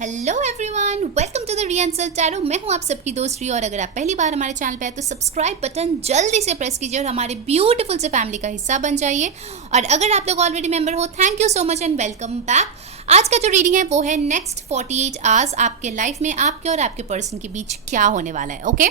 Hello everyone, welcome to the रियंसल tarot. मैं हूं आप सबकी दोस्त रिया और अगर आप पहली बार हमारे चैनल पे हैं तो सब्सक्राइब बटन जल्दी से प्रेस कीजिए और हमारे ब्यूटीफुल से फैमिली का हिस्सा बन जाइए। और अगर आप लोग ऑलरेडी मेंबर हो, thank you so much and welcome back. आज का जो रीडिंग है वो है नेक्स्ट 48 आवर्स आपके लाइफ में आपके और आपके पर्सन के बीच क्या होने वाला है। ओके,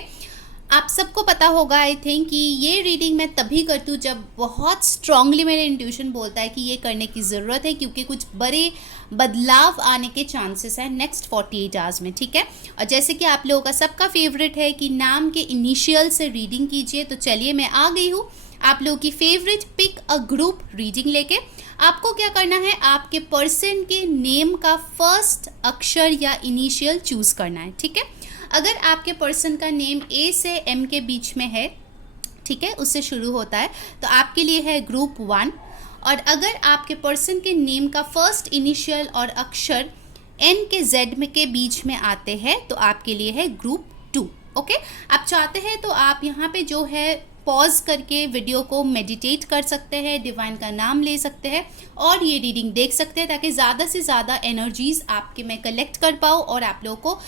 आप सबको पता होगा आई थिंक कि ये रीडिंग मैं तभी करती हूँ जब बहुत स्ट्रांगली मेरे इंट्यूशन बोलता है कि ये करने की ज़रूरत है, क्योंकि कुछ बड़े बदलाव आने के चांसेस हैं नेक्स्ट 48 आवर्स में। ठीक है, और जैसे कि आप लोगों का सबका फेवरेट है कि नाम के इनिशियल से रीडिंग कीजिए, तो चलिए मैं आ गई हूँ आप लोगों की favourite pick a group reading लेके। आपको क्या करना है, आपके पर्सन के नेम का फर्स्ट अक्षर या इनिशियल चूज़ करना है। ठीक है, अगर आपके पर्सन का नेम ए से एम के बीच में है, ठीक है, उससे शुरू होता है, तो आपके लिए है ग्रुप 1। और अगर आपके पर्सन के नेम का फर्स्ट इनिशियल और अक्षर एन के जेड में के बीच में आते हैं तो आपके लिए है ग्रुप 2। ओके, आप चाहते हैं तो आप यहाँ पे जो है पॉज करके वीडियो को मेडिटेट कर सकते हैं, डिवाइन का नाम ले सकते हैं और ये रीडिंग देख सकते हैं, ताकि ज़्यादा से ज़्यादा एनर्जीज आपके मैं कलेक्ट कर पाऊँ और आप लोगों को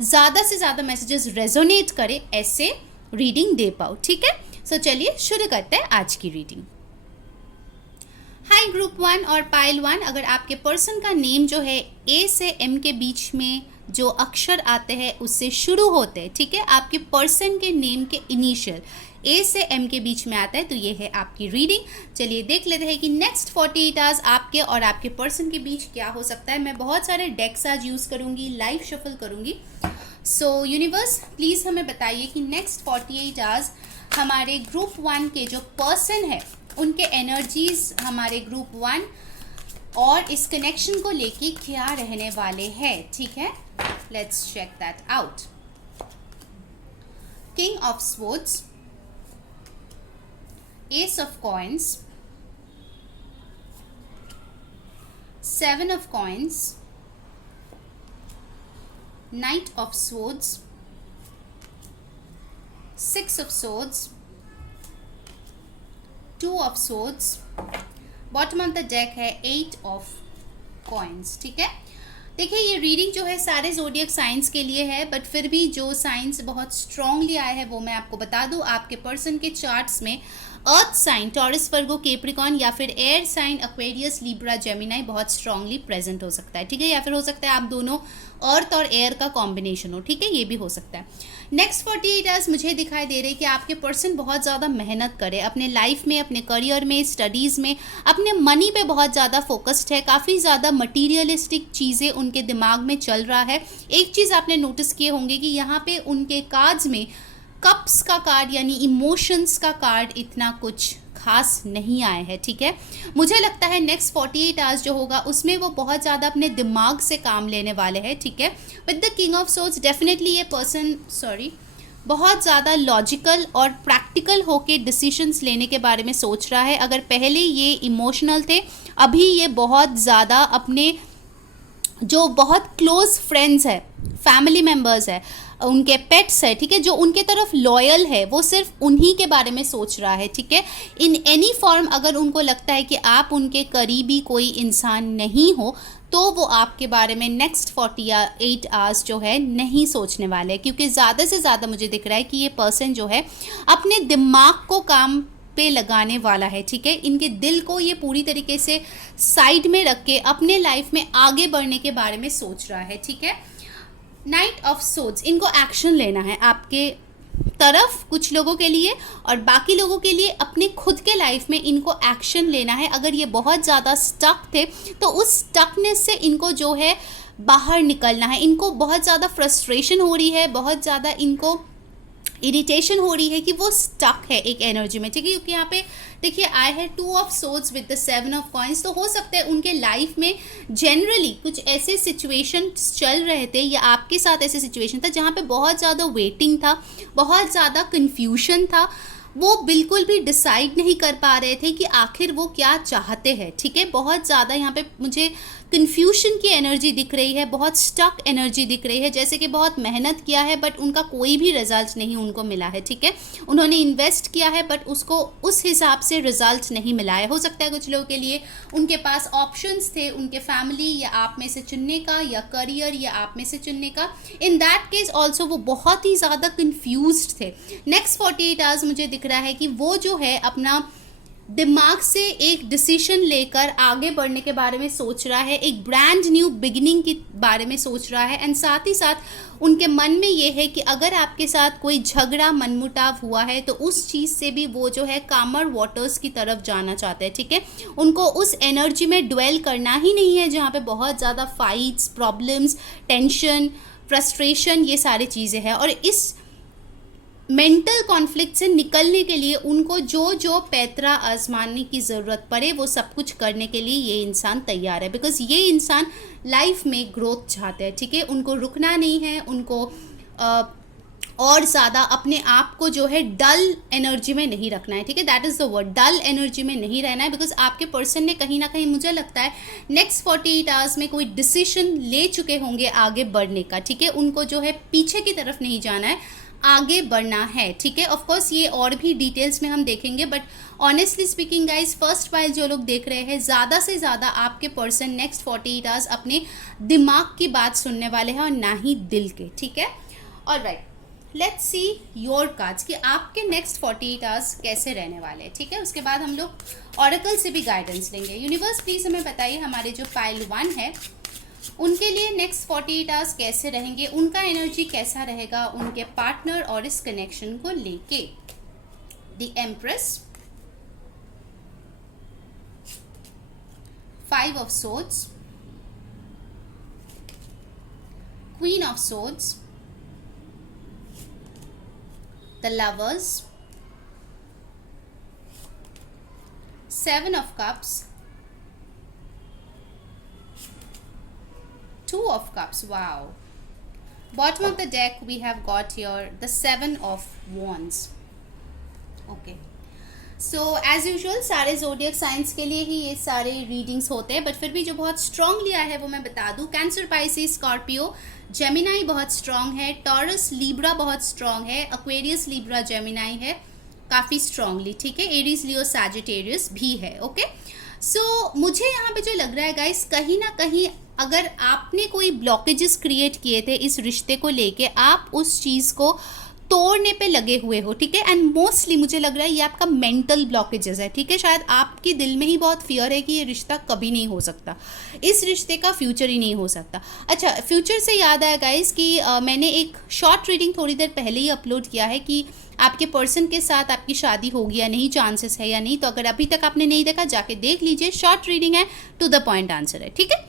ज़्यादा से ज़्यादा मैसेजेस रेजोनेट करे, ऐसे रीडिंग दे पाओ। ठीक है, सो चलिए शुरू करते हैं आज की रीडिंग। हाय ग्रुप 1 और पाइल 1, अगर आपके पर्सन का नेम जो है ए से एम के बीच में जो अक्षर आते हैं उससे शुरू होते हैं, ठीक है, आपके पर्सन के नेम के इनिशियल ए से एम के बीच में आता है, तो ये है आपकी रीडिंग। चलिए देख लेते हैं कि नेक्स्ट 48 आवर्स आपके और आपके पर्सन के बीच क्या हो सकता है। मैं बहुत सारे डेक्स आज यूज़ करूँगी, लाइव शफल करूँगी। सो यूनिवर्स प्लीज़ हमें बताइए कि नेक्स्ट 48 आवर्स हमारे ग्रुप 1 के जो पर्सन है उनके एनर्जीज हमारे ग्रुप 1 और इस कनेक्शन को लेके क्या रहने वाले हैं। ठीक है, let's check that out. King of swords, Ace of Coins, 7 of Coins, Knight of Swords, 6 of Swords, 2 of Swords, bottom of the deck है 8 of Coins। ठीक है, देखिए ये रीडिंग जो है सारे ज़ोडिएक साइंस के लिए है, बट फिर भी जो साइंस बहुत स्ट्रांगली आए हैं वो मैं आपको बता दूं। आपके पर्सन के चार्ट्स में earth sign Taurus, Virgo, Capricorn या फिर air sign Aquarius, Libra, Gemini बहुत स्ट्रांगली प्रेजेंट हो सकता है। ठीक है, या फिर हो सकता है आप दोनों अर्थ और एयर का कॉम्बिनेशन हो। ठीक है, ये भी हो सकता है। नेक्स्ट 48 आवर्स मुझे दिखाई दे रहे हैं कि आपके पर्सन बहुत ज़्यादा मेहनत करे अपने लाइफ में, अपने करियर में, स्टडीज़ में, अपने मनी पे बहुत ज़्यादा फोकस्ड है। काफ़ी ज़्यादा मटीरियलिस्टिक चीज़ें उनके दिमाग में चल रहा है। एक चीज़ आपने नोटिस किए होंगे कि यहाँ पे उनके कार्ड्स में कप्स का कार्ड यानी इमोशंस का कार्ड इतना कुछ खास नहीं आए हैं। ठीक है, मुझे लगता है नेक्स्ट 48 आवर्स जो होगा उसमें वो बहुत ज़्यादा अपने दिमाग से काम लेने वाले हैं। ठीक है, with the king of swords definitely ये पर्सन बहुत ज़्यादा लॉजिकल और प्रैक्टिकल होके डिसीजंस लेने के बारे में सोच रहा है। अगर पहले ये इमोशनल थे, अभी ये बहुत ज़्यादा अपने जो बहुत क्लोज फ्रेंड्स है, फैमिली मेम्बर्स है, उनके पेट्स है, ठीक है, जो उनके तरफ लॉयल है, वो सिर्फ उन्हीं के बारे में सोच रहा है। ठीक है, इन एनी फॉर्म अगर उनको लगता है कि आप उनके करीबी कोई इंसान नहीं हो तो वो आपके बारे में नेक्स्ट 48 आवर्स जो है नहीं सोचने वाले हैं, क्योंकि ज़्यादा से ज़्यादा मुझे दिख रहा है कि ये पर्सन जो है अपने दिमाग को काम पे लगाने वाला है। ठीक है, इनके दिल को ये पूरी तरीके से साइड में रख के अपने लाइफ में आगे बढ़ने के बारे में सोच रहा है। ठीक है, नाइट ऑफ सोर्ड्स, इनको एक्शन लेना है आपके तरफ कुछ लोगों के लिए, और बाकी लोगों के लिए अपने खुद के लाइफ में इनको एक्शन लेना है। अगर ये बहुत ज़्यादा स्टक थे तो उस स्टकनेस से इनको जो है बाहर निकलना है। इनको बहुत ज़्यादा फ्रस्ट्रेशन हो रही है, बहुत ज़्यादा इनको इरिटेशन हो रही है कि वो स्टक है एक एनर्जी में। ठीक है, क्योंकि यहाँ पे देखिए आई है 2 of swords with the 7 of coins, तो हो सकता है उनके लाइफ में जनरली कुछ ऐसे सिचुएशन चल रहे थे या आपके साथ ऐसे सिचुएशन था जहाँ पे बहुत ज़्यादा वेटिंग था, बहुत ज़्यादा कन्फ्यूजन था, वो बिल्कुल भी डिसाइड नहीं कर पा रहे थे कि आखिर वो क्या चाहते हैं। ठीक है, बहुत ज़्यादा यहाँ पे मुझे कन्फ्यूजन की एनर्जी दिख रही है, बहुत स्टक एनर्जी दिख रही है, जैसे कि बहुत मेहनत किया है बट उनका कोई भी रिजल्ट नहीं उनको मिला है, ठीक है। उन्होंने इन्वेस्ट किया है बट उसको उस हिसाब से रिजल्ट नहीं मिला है। हो सकता है कुछ लोगों के लिए उनके पास ऑप्शंस थे उनके फैमिली या आप में से चुनने का, या करियर या आप में से चुनने का। इन दैट केस ऑल्सो वो बहुत ही ज़्यादा कन्फ्यूज्ड थे। नेक्स्ट 48 आवर्स मुझे दिख रहा है कि वो जो है अपना दिमाग से एक डिसीजन लेकर आगे बढ़ने के बारे में सोच रहा है, एक ब्रांड न्यू बिगिनिंग के बारे में सोच रहा है। एंड साथ ही साथ उनके मन में ये है कि अगर आपके साथ कोई झगड़ा मनमुटाव हुआ है तो उस चीज़ से भी वो जो है कामर वाटर्स की तरफ जाना चाहते हैं, ठीक है। उनको उस एनर्जी में ड्वेल करना ही नहीं है जहाँ पे बहुत ज़्यादा फाइट्स, प्रॉब्लम्स, टेंशन, फ्रस्ट्रेशन, ये सारी चीज़ें हैं। और इस मेंटल कॉन्फ्लिक्ट से निकलने के लिए उनको जो जो पैतरा आजमाने की ज़रूरत पड़े वो सब कुछ करने के लिए ये इंसान तैयार है, बिकॉज ये इंसान लाइफ में ग्रोथ चाहते हैं, ठीक है। उनको रुकना नहीं है, उनको और ज़्यादा अपने आप को जो है डल एनर्जी में नहीं रखना है, ठीक है। That is the word, dull energy में नहीं रहना है, बिकॉज आपके पर्सन ने कहीं ना कहीं मुझे लगता है नेक्स्ट 48 आवर्स में कोई डिसीजन ले चुके होंगे आगे बढ़ने का, ठीक है। उनको जो है पीछे की तरफ नहीं जाना है, आगे बढ़ना है, ठीक है। ऑफ कोर्स ये और भी डिटेल्स में हम देखेंगे, but honestly speaking guys, first while जो लोग देख रहे हैं, ज़्यादा से ज़्यादा आपके पर्सन नेक्स्ट 48 आवर्स अपने दिमाग की बात सुनने वाले हैं और ना ही दिल के, ठीक है। Alright, let's see your cards कि आपके नेक्स्ट 48 आवर्स कैसे रहने वाले हैं, ठीक है। उसके बाद हम लोग ऑरेकल से भी गाइडेंस लेंगे। यूनिवर्स प्लीज़ हमें बताइए हमारे जो पाइल 1 है उनके लिए नेक्स्ट 48 आवर्स कैसे रहेंगे, उनका एनर्जी कैसा रहेगा उनके पार्टनर और इस कनेक्शन को लेके। The empress, 5 of swords, queen of swords, the lovers, 7 of cups, 2 of cups. Wow. Bottom of the deck we have got here the 7 of wands. Okay. So as usual सारे zodiac signs के लिए ही ये सारे readings होते हैं, but फिर भी जो बहुत strongly आया है वो मैं बता दूँ। कैंसर, पाइसिस, स्कॉर्पियो, जेमिनाई बहुत strong है, टॉरस, लिब्रा बहुत strong है, एक्वेरियस, लिब्रा, जेमिनाई है काफ़ी strongly, ठीक है। एरीज, लियो, सैजिटेरियस भी है। ओके, सो मुझे यहाँ पे जो लग रहा है गाइस, कहीं ना कहीं अगर आपने कोई ब्लॉकेजेस क्रिएट किए थे इस रिश्ते को लेके, आप उस चीज़ को तोड़ने पे लगे हुए हो, ठीक है। एंड मोस्टली मुझे लग रहा है ये आपका मेंटल ब्लॉकेजेस है, ठीक है। शायद आपके दिल में ही बहुत फियर है कि ये रिश्ता कभी नहीं हो सकता, इस रिश्ते का फ्यूचर ही नहीं हो सकता। अच्छा, फ्यूचर से याद आया गाइस कि मैंने एक शॉर्ट रीडिंग थोड़ी देर पहले ही अपलोड किया है कि आपके पर्सन के साथ आपकी शादी होगी या नहीं, चांसेस है या नहीं। तो अगर अभी तक आपने नहीं देखा जाके देख लीजिए, शॉर्ट रीडिंग है, टू द पॉइंट आंसर है, ठीक है।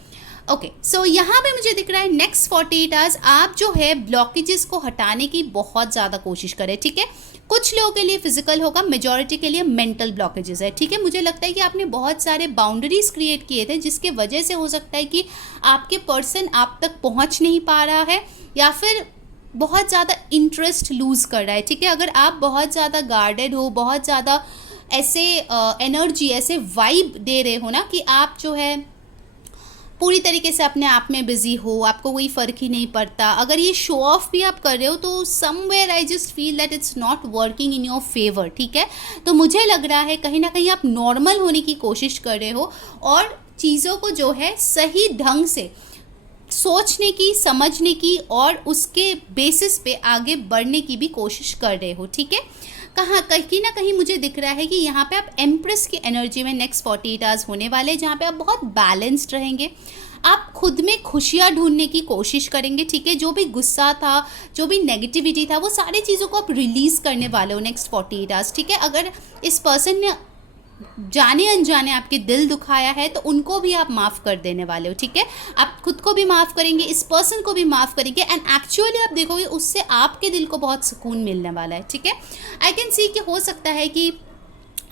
ओके, सो यहाँ पे मुझे दिख रहा है नेक्स्ट 48 आवर्स आप जो है ब्लॉकेजेस को हटाने की बहुत ज़्यादा कोशिश करें, ठीक है। कुछ लोगों के लिए फिजिकल होगा, मेजॉरिटी के लिए मेंटल ब्लॉकेजेस है, ठीक है। मुझे लगता है कि आपने बहुत सारे बाउंड्रीज क्रिएट किए थे जिसके वजह से हो सकता है कि आपके पर्सन आप तक पहुँच नहीं पा रहा है या फिर बहुत ज़्यादा इंटरेस्ट लूज़ कर रहा है, ठीक है। अगर आप बहुत ज़्यादा गार्डेड हो, बहुत ज़्यादा ऐसे एनर्जी, ऐसे वाइब दे रहे हो ना कि आप जो है पूरी तरीके से अपने आप में बिजी हो, आपको कोई फ़र्क ही नहीं पड़ता, अगर ये शो ऑफ भी आप कर रहे हो तो somewhere I just feel that it's not working in your favour, ठीक है। तो मुझे लग रहा है कहीं ना कहीं आप नॉर्मल होने की कोशिश कर रहे हो और चीज़ों को जो है सही ढंग से सोचने की, समझने की और उसके बेसिस पे आगे बढ़ने की भी कोशिश कर रहे हो, ठीक है। कहीं ना कहीं मुझे दिख रहा है कि यहाँ पे आप एम्प्रेस की एनर्जी में नेक्स्ट 48 आवर्स होने वाले हैं, जहाँ पे आप बहुत बैलेंस्ड रहेंगे, आप खुद में खुशियाँ ढूंढने की कोशिश करेंगे, ठीक है। जो भी गुस्सा था, जो भी नेगेटिविटी था, वो सारी चीज़ों को आप रिलीज़ करने वाले हो नेक्स्ट 48 आवर्स, ठीक है। अगर इस पर्सन ने जाने अनजाने आपके दिल दुखाया है तो उनको भी आप माफ़ कर देने वाले हो, ठीक है। आप खुद को भी माफ़ करेंगे, इस पर्सन को भी माफ़ करेंगे एंड एक्चुअली आप देखोगे उससे आपके दिल को बहुत सुकून मिलने वाला है, ठीक है। आई कैन सी कि हो सकता है कि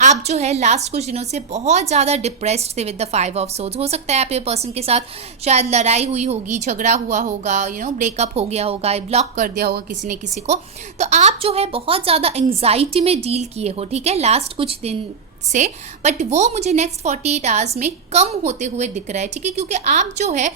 आप जो है लास्ट कुछ दिनों से बहुत ज़्यादा डिप्रेस्ड थे विद द 5 ऑफ सोर्ड्स। हो सकता है आपके पर्सन के साथ शायद लड़ाई हुई होगी, झगड़ा हुआ होगा, ब्रेकअप हो गया होगा, ब्लॉक कर दिया होगा किसी ने किसी को। तो आप जो है बहुत ज़्यादा एंग्जाइटी में डील किए हो, ठीक है, लास्ट कुछ दिन से, बट वो मुझे नेक्स्ट 48 आवर्स में कम होते हुए दिख रहा है, ठीक है, क्योंकि आप जो है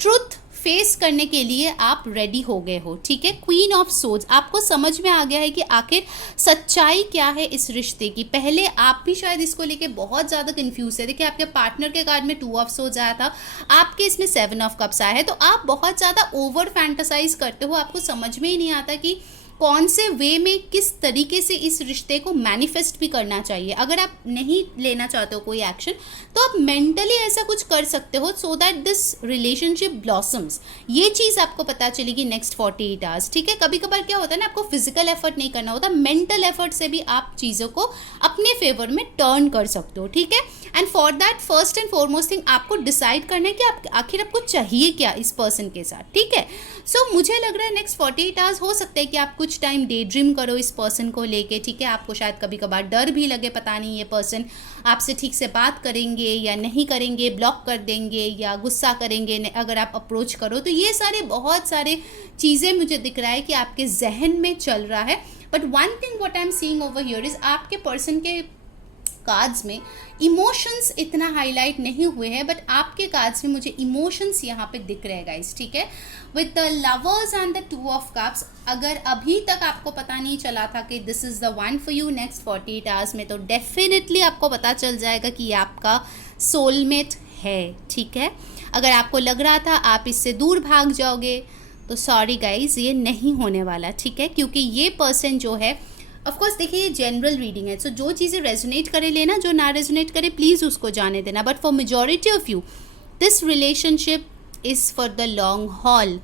ट्रुथ फेस करने के लिए आप रेडी हो गए हो, ठीक है। क्वीन ऑफ सोर्ड्स, आपको समझ में आ गया है कि आखिर सच्चाई क्या है इस रिश्ते की। पहले आप भी शायद इसको लेके बहुत ज़्यादा कंफ्यूज है। देखिए आपके पार्टनर के कार्ड में 2 ऑफ सोर्ड्स आया था, आपके इसमें 7 ऑफ कप्स आया है, तो आप बहुत ज़्यादा ओवर फैंटासाइज करते हो, आपको समझ में ही नहीं आता कि कौन से वे में किस तरीके से इस रिश्ते को मैनिफेस्ट भी करना चाहिए। अगर आप नहीं लेना चाहते हो कोई एक्शन, तो आप मेंटली ऐसा कुछ कर सकते हो so that this relationship blossoms. ये चीज़ आपको पता चलेगी नेक्स्ट 48 आवर्स, ठीक है। कभी कभार क्या होता है ना, आपको फिजिकल एफर्ट नहीं करना होता, मेंटल एफर्ट से भी आप चीज़ों को अपने फेवर में टर्न कर सकते हो, ठीक है। And for that first and foremost thing आपको डिसाइड करना है कि आप आखिर आपको चाहिए क्या इस पर्सन के साथ, ठीक है। सो मुझे लग रहा है नेक्स्ट 48 आवर्स हो सकता है कि आप कुछ टाइम डे ड्रीम करो इस पर्सन को लेके, ठीक है। आपको शायद कभी कभार डर भी लगे, पता नहीं ये पर्सन आपसे ठीक से बात करेंगे या नहीं करेंगे, ब्लॉक कर देंगे या गुस्सा करेंगे अगर आप अप्रोच करो, तो ये सारे बहुत सारे चीज़ें मुझे दिख रहा है कि आपके जहन में चल रहा है। But one thing what I am seeing over here is आपके पर्सन के कार्ड्स में इमोशंस इतना हाईलाइट नहीं हुए हैं, बट आपके कार्ड्स में मुझे इमोशंस यहाँ पे दिख रहे हैं गाइस, ठीक है। With the lovers and the 2 of cups, अगर अभी तक आपको पता नहीं चला था कि this is the one for you next 48 hours में, तो डेफिनेटली आपको पता चल जाएगा कि ये आपका सोलमेट है, ठीक है। अगर आपको लग रहा था आप इससे दूर भाग जाओगे, तो सॉरी गाइज, ये नहीं होने वाला, ठीक है, क्योंकि ये पर्सन जो है, ऑफ कोर्स देखिए ये जनरल रीडिंग है, सो जो चीज़ें रेजोनेट करे लेना, जो ना रेजोनेट करे प्लीज़ उसको जाने देना। But for majority of you this relationship is for the long haul.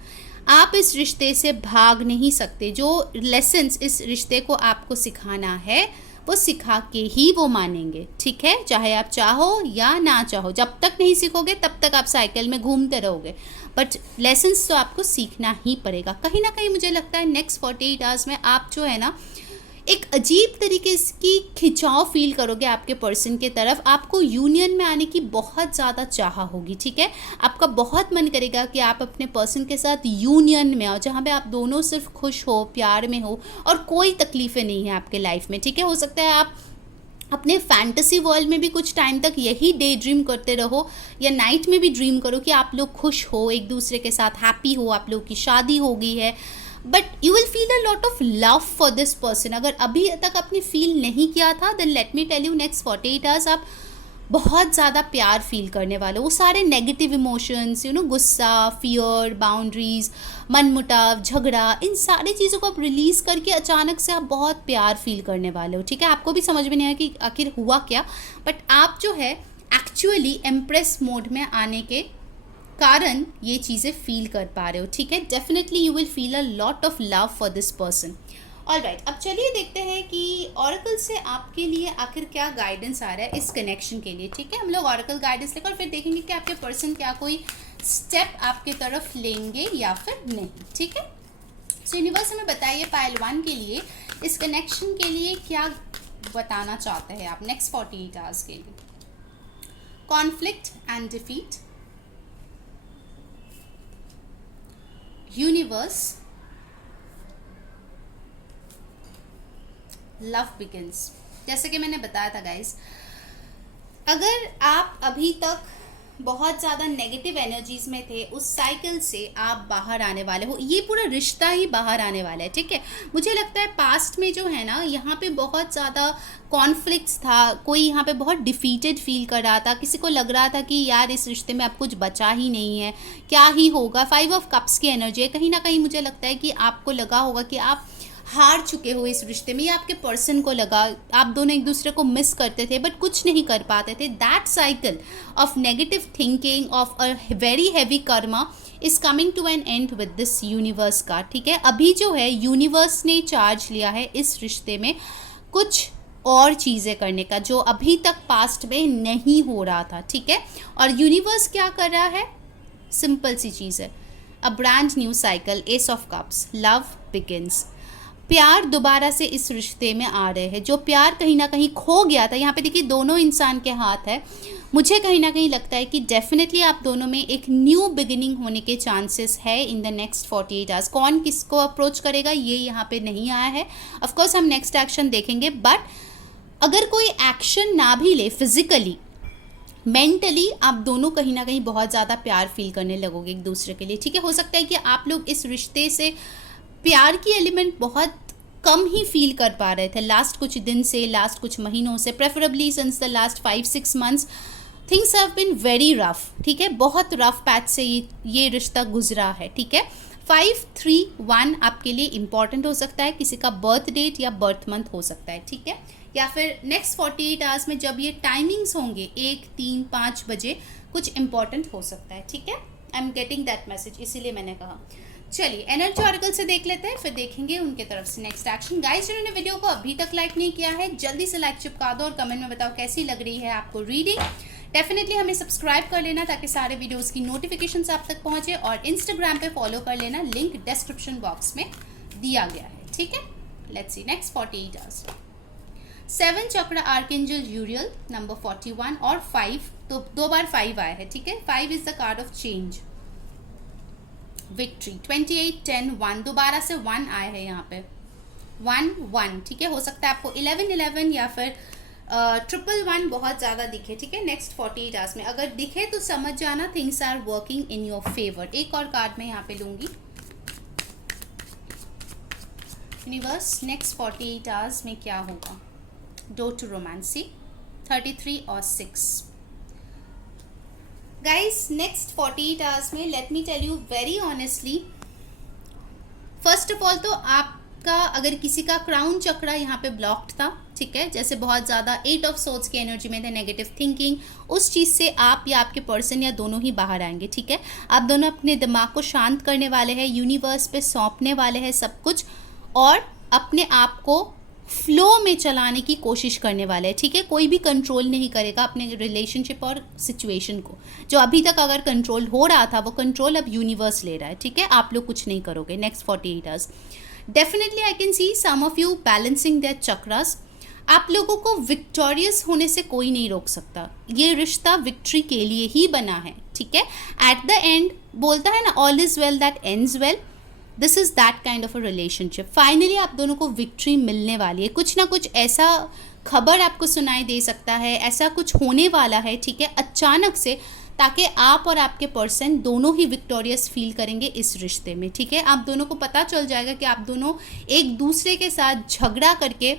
आप इस रिश्ते से भाग नहीं सकते। जो लेसन्स इस रिश्ते को आपको सिखाना है वो सिखा के ही वो मानेंगे, ठीक है, चाहे आप चाहो या ना चाहो। जब तक नहीं सीखोगे तब तक आप साइकिल में घूमते रहोगे, बट लेसन्स तो आपको सीखना ही पड़ेगा। कहीं ना कहीं मुझे लगता है नेक्स्ट 48 आवर्स में आप जो है ना एक अजीब तरीके की खिंचाव फील करोगे आपके पर्सन के तरफ। आपको यूनियन में आने की बहुत ज़्यादा चाह होगी, ठीक है। आपका बहुत मन करेगा कि आप अपने पर्सन के साथ यूनियन में आओ, जहाँ पे आप दोनों सिर्फ खुश हो, प्यार में हो और कोई तकलीफ़ें नहीं है आपके लाइफ में, ठीक है। हो सकता है आप अपने फैंटेसी वर्ल्ड में भी कुछ टाइम तक यही डे ड्रीम करते रहो या नाइट में भी ड्रीम करो कि आप लोग खुश हो, एक दूसरे के साथ हैप्पी हो, आप लोग की शादी हो गई है, but you will feel a lot of love for this person. अगर अभी तक आपने फील नहीं किया था, then let me tell you next 48 hours आप बहुत ज़्यादा प्यार फील करने वाले हो। वो सारे नेगेटिव इमोशंस, यू नो, गुस्सा, फियर, बाउंड्रीज, मनमुटाव, झगड़ा, इन सारी चीज़ों को आप रिलीज़ करके अचानक से आप बहुत प्यार फील करने वाले हो, ठीक है। आपको भी समझ में नहीं आया कि आखिर हुआ क्या, बट आप जो है एक्चुअली एम्प्रेस मोड में आने के कारण ये चीज़ें फील कर पा रहे हो, ठीक है। Definitely you will feel a lot of love for this person. Alright, अब चलिए देखते हैं कि ऑरेकल से आपके लिए आखिर क्या गाइडेंस आ रहा है इस कनेक्शन के लिए, ठीक है। हम लोग ऑरेकल गाइडेंस लेकर फिर देखेंगे कि आपके पर्सन क्या कोई स्टेप आपके तरफ लेंगे या फिर नहीं, ठीक है। सो यूनिवर्स हमें बताइए पाइल 1 के लिए इस कनेक्शन के लिए क्या बताना चाहते हैं आप नेक्स्ट 48 आवर्स के लिए। Conflict and defeat, universe, love begins. जैसे कि मैंने बताया था गाइस, अगर आप अभी तक बहुत ज़्यादा नेगेटिव एनर्जीज में थे, उस साइकिल से आप बाहर आने वाले हो। ये पूरा रिश्ता ही बाहर आने वाला है, ठीक है। मुझे लगता है पास्ट में जो है ना, यहाँ पे बहुत ज़्यादा कॉन्फ्लिक्ट्स था, कोई यहाँ पे बहुत डिफीटेड फील कर रहा था, किसी को लग रहा था कि यार इस रिश्ते में अब कुछ बचा ही नहीं है, क्या ही होगा। 5 ऑफ कप्स की एनर्जी है। कहीं ना कहीं मुझे लगता है कि आपको लगा होगा कि आप हार चुके हो इस रिश्ते में, या आपके पर्सन को लगा, आप दोनों एक दूसरे को मिस करते थे बट कुछ नहीं कर पाते थे। That cycle of negative thinking, of a very heavy karma is coming to an end with this universe का, ठीक है। अभी जो है यूनिवर्स ने चार्ज लिया है इस रिश्ते में कुछ और चीज़ें करने का, जो अभी तक पास्ट में नहीं हो रहा था, ठीक है। और यूनिवर्स क्या कर रहा है, सिंपल सी चीज़ है, a brand new cycle, S of cups, love begins. प्यार दोबारा से इस रिश्ते में आ रहे हैं। जो प्यार कहीं ना कहीं खो गया था, यहाँ पे देखिए दोनों इंसान के हाथ है। मुझे कहीं ना कहीं लगता है कि डेफिनेटली आप दोनों में एक न्यू बिगिनिंग होने के चांसेस है इन द नेक्स्ट 48 आवर्स। कौन किसको अप्रोच करेगा ये यहाँ पे नहीं आया है, ऑफकोर्स हम नेक्स्ट एक्शन देखेंगे, बट अगर कोई एक्शन ना भी ले फिजिकली, मेंटली आप दोनों कहीं ना कहीं बहुत ज़्यादा प्यार फील करने लगोगे एक दूसरे के लिए, ठीक है। हो सकता है कि आप लोग इस रिश्ते से प्यार की एलिमेंट बहुत कम ही फील कर पा रहे थे लास्ट कुछ दिन से, लास्ट कुछ महीनों से, preferably since the last 5-6 months things have been very rough, ठीक है। बहुत रफ पैच से ये रिश्ता गुजरा है, ठीक है। 5-3-1 आपके लिए इंपॉर्टेंट हो सकता है, किसी का बर्थ डेट या बर्थ मंथ हो सकता है, ठीक है। या फिर नेक्स्ट 48 आवर्स में जब ये टाइमिंग्स होंगे 1, 3, 5 बजे कुछ इंपॉर्टेंट हो सकता है, ठीक है। I am getting that message, इसीलिए मैंने कहा। चलिए एनर्जी ऑरेकल से देख लेते हैं, फिर देखेंगे उनके तरफ से नेक्स्ट एक्शन। गाइस जिन्होंने वीडियो को अभी तक लाइक नहीं किया है जल्दी से लाइक चिपका दो और कमेंट में बताओ कैसी लग रही है आपको रीडिंग। डेफिनेटली हमें सब्सक्राइब कर लेना ताकि सारे वीडियोस की नोटिफिकेशंस आप तक पहुंचे, और इंस्टाग्राम पे फॉलो कर लेना, लिंक डिस्क्रिप्शन बॉक्स में दिया गया है, ठीक है। Let's see next 48 hours. 7 चक्र आर्कएंजल यूरियल नंबर 41 और 5, तो 2 बार 5 आया है, ठीक है। 5 is the card of change, victory. 28, 10, 1 दोबारा से 1 आया है यहाँ पे, 1-1, ठीक है। हो सकता है आपको 11-11 या फिर 111 बहुत ज़्यादा दिखे, ठीक है। नेक्स्ट 48 आवर्स में अगर दिखे तो समझ जाना things are working in your favour. एक और कार्ड मैं यहाँ पे लूँगी। यूनिवर्स नेक्स्ट 48 आवर्स में क्या होगा? डोर टू रोमांसी, 33 और 6। गाइस नेक्स्ट 48 आवर्स में let me tell you very honestly, first of all तो आपका अगर किसी का क्राउन चक्रा यहाँ पे ब्लॉक्ड था, ठीक है, जैसे बहुत ज़्यादा 8 ऑफ सोर्ड्स की एनर्जी में थे, नेगेटिव थिंकिंग, उस चीज़ से आप या आपके पर्सन या दोनों ही बाहर आएंगे, ठीक है। आप दोनों अपने दिमाग को शांत करने वाले हैं, यूनिवर्स पे सौंपने वाले हैं सब कुछ, और अपने आप को फ्लो में चलाने की कोशिश करने वाले हैं, ठीक है। कोई भी कंट्रोल नहीं करेगा अपने रिलेशनशिप और सिचुएशन को। जो अभी तक अगर कंट्रोल हो रहा था वो कंट्रोल अब यूनिवर्स ले रहा है, ठीक है। आप लोग कुछ नहीं करोगे next 48 hours. Definitely I can see some of you balancing their chakras. आप लोगों को विक्टोरियस होने से कोई नहीं रोक सकता, ये रिश्ता विक्ट्री के लिए ही बना है, ठीक है। एट द एंड बोलता है ना, all is well that ends well, this is that kind of a relationship. Finally आप दोनों को विक्ट्री मिलने वाली है, कुछ ना कुछ ऐसा खबर आपको सुनाई दे सकता है, ऐसा कुछ होने वाला है, ठीक है, अचानक से, ताकि आप और आपके पर्सन दोनों ही विक्टोरियस फील करेंगे इस रिश्ते में, ठीक है। आप दोनों को पता चल जाएगा कि आप दोनों एक दूसरे के साथ झगड़ा करके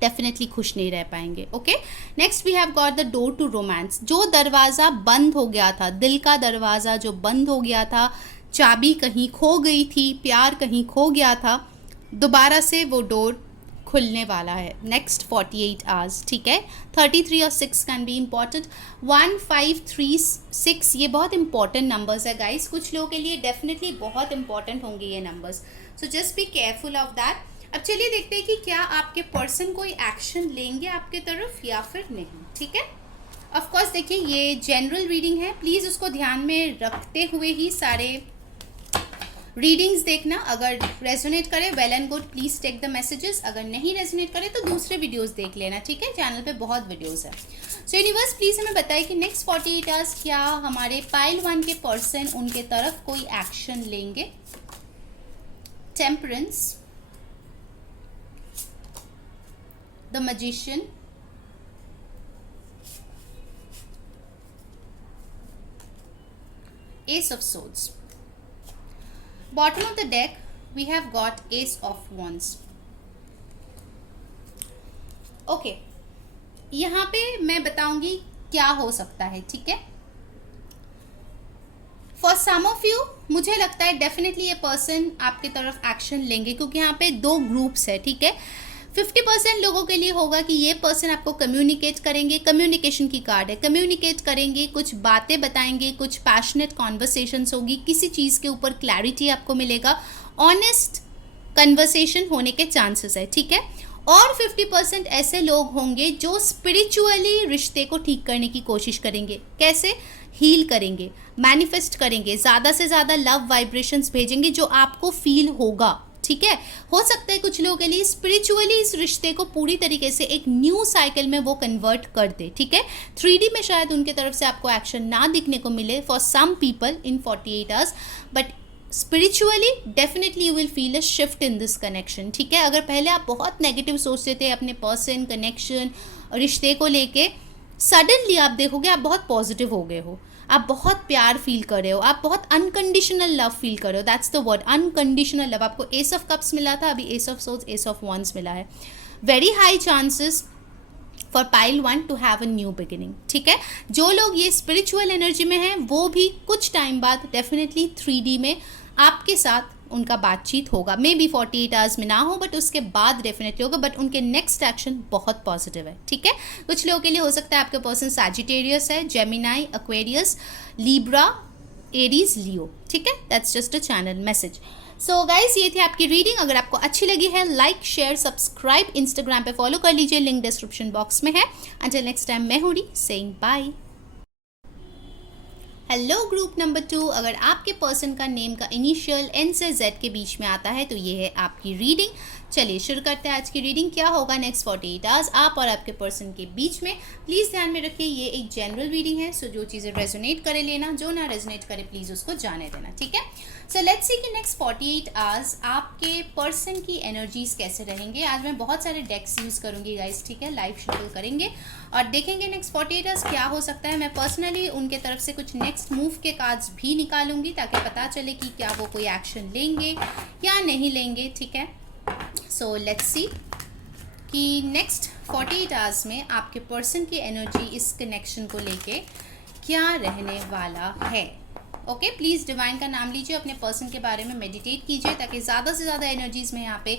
डेफिनेटली खुश नहीं रह पाएंगे, okay. Next we have got the door to romance. जो दरवाज़ा बंद हो गया था, दिल का दरवाज़ा जो बंद हो गया था, चाबी कहीं खो गई थी, प्यार कहीं खो गया था, दोबारा से वो डोर खुलने वाला है नेक्स्ट 48 आवर्स, ठीक है। 33 और 6 कैन बी इम्पॉर्टेंट। 1, 5, 3, 6 ये बहुत इंपॉर्टेंट नंबर्स है गाइस, कुछ लोगों के लिए डेफिनेटली बहुत इंपॉर्टेंट होंगे ये numbers, so just be careful of that. अब चलिए देखते हैं कि क्या आपके पर्सन कोई एक्शन लेंगे आपके तरफ या फिर नहीं, ठीक है। ऑफ कोर्स देखिए ये जनरल रीडिंग है, प्लीज़ उसको ध्यान में रखते हुए ही सारे रीडिंग्स देखना। अगर रेजोनेट करे well and good, please take the messages. अगर नहीं रेजोनेट करे तो दूसरे वीडियोस देख लेना, ठीक है, चैनल पे बहुत वीडियोस है। सो यूनिवर्स प्लीज़ हमें बताइए कि नेक्स्ट 48 आवर्स क्या हमारे पाइल 1 के पर्सन उनके तरफ कोई एक्शन लेंगे। Temperance, the magician, S of swords. Bottom of the deck we have got Ace of Wands. Okay, यहाँ पे मैं बताऊंगी क्या हो सकता है, ठीक है। फॉर सम ऑफ यू मुझे लगता है डेफिनेटली ये पर्सन आपके तरफ एक्शन लेंगे, क्योंकि यहाँ पे 2 ग्रुप्स है, ठीक है। 50% लोगों के लिए होगा कि ये पर्सन आपको कम्युनिकेट करेंगे, कम्युनिकेशन की कार्ड है, कम्युनिकेट करेंगे, कुछ बातें बताएंगे, कुछ पैशनेट कॉन्वर्सेशंस होगी, किसी चीज़ के ऊपर क्लैरिटी आपको मिलेगा, ऑनेस्ट कन्वर्सेशन होने के चांसेस है, ठीक है। और 50% ऐसे लोग होंगे जो स्पिरिचुअली रिश्ते को ठीक करने की कोशिश करेंगे। कैसे? हील करेंगे, मैनिफेस्ट करेंगे, ज़्यादा से ज़्यादा लव वाइब्रेशंस भेजेंगे जो आपको फील होगा, ठीक है। हो सकता है कुछ लोगों के लिए स्पिरिचुअली इस रिश्ते को पूरी तरीके से एक न्यू साइकिल में वो कन्वर्ट कर दे, ठीक है। 3D में शायद उनके तरफ से आपको एक्शन ना दिखने को मिले for some people in 48 hours, but spiritually definitely you will feel a shift in this connection, ठीक है। अगर पहले आप बहुत नेगेटिव सोचते थे अपने पर्सन, कनेक्शन, रिश्ते को लेके, सडनली आप देखोगे आप बहुत पॉजिटिव हो गए हो, आप बहुत प्यार फील कर रहे हो, आप बहुत अनकंडीशनल लव फील कर रहे हो। That's the word, unconditional love. आपको एस ऑफ कप्स मिला था, अभी ace of souls, ace of wands मिला है। Very high chances for pile 1 to have a new beginning, ठीक है। जो लोग ये स्पिरिचुअल एनर्जी में हैं वो भी कुछ टाइम बाद डेफिनेटली 3D में आपके साथ उनका बातचीत होगा। मे बी 48 आवर्स में ना हो, बट उसके बाद डेफिनेटली होगा। बट उनके नेक्स्ट एक्शन बहुत पॉजिटिव है, ठीक है। कुछ लोगों के लिए हो सकता है आपके पर्सन सैजिटेरियस है, जेमिनाई, एक्वेरियस, लिब्रा, एरीज, लियो, ठीक है। That's just a channel message. So guys, ये थी आपकी रीडिंग। अगर आपको अच्छी लगी है, लाइक, शेयर, सब्सक्राइब, इंस्टाग्राम पे फॉलो कर लीजिए, लिंक डिस्क्रिप्शन बॉक्स में है। अंटिल नेक्स्ट टाइम, मैं हूँ री saying bye. Hello group number 2, अगर आपके पर्सन का नेम का इनिशियल एन से जेड के बीच में आता है तो ये है आपकी रीडिंग। चलिए शुरू करते हैं आज की रीडिंग। क्या होगा नेक्स्ट 48 आवर्स आप और आपके पर्सन के बीच में। प्लीज़ ध्यान में रखिए ये एक जनरल रीडिंग है, सो जो चीज़ें रेजोनेट करे लेना, जो ना रेजोनेट करे प्लीज़ उसको जाने देना, ठीक है। सो लेट्स सी कि नेक्स्ट 48 आवर्स आपके पर्सन की एनर्जीज कैसे रहेंगे। आज मैं बहुत सारे डेक्स यूज़ करूँगी गाइस, ठीक है। लाइव शफल करेंगे और देखेंगे नेक्स्ट 48 आवर्स क्या हो सकता है। मैं पर्सनली उनके तरफ से कुछ नेक्स्ट मूव के कार्ड्स भी निकालूंगी ताकि पता चले कि क्या वो कोई एक्शन लेंगे या नहीं लेंगे, ठीक है। सो लेट्स सी कि नेक्स्ट 48 आवर्स में आपके पर्सन की एनर्जी इस कनेक्शन को लेके क्या रहने वाला है। ओके, प्लीज़ डिवाइन का नाम लीजिए, अपने पर्सन के बारे में मेडिटेट कीजिए ताकि ज़्यादा से ज़्यादा एनर्जीज में यहाँ पे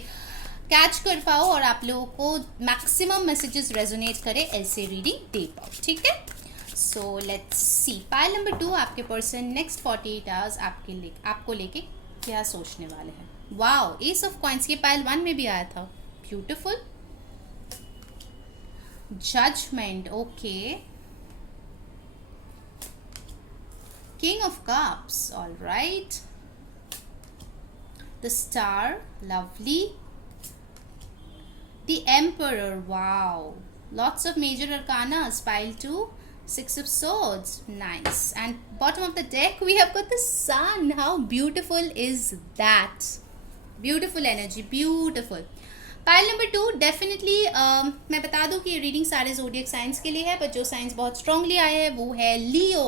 कैच कर पाओ और आप लोगों को मैक्सिमम मैसेजेस रेजोनेट करे, ऐसे रीडिंग दे पाओ, ठीक है। सो लेट्स सी पाइल नंबर 2, आपके पर्सन नेक्स्ट 48 आवर्स आपको लेके क्या सोचने वाले हैं। वाओ, एस ऑफ कॉइंस, ये पाइल 1 में भी आया था, beautiful. Judgement, okay. King of cups, all right. The star, lovely. The Emperor, wow. Lots of major arcanas. Pile 2, 6 of swords, nice. And bottom of the deck we have got the sun. How beautiful is that? Beautiful energy, beautiful. Pile number 2, definitely मैं बता दूँ कि reading सारे zodiac science के लिए है, but जो science बहुत स्ट्रांगली आए हैं वो है Leo,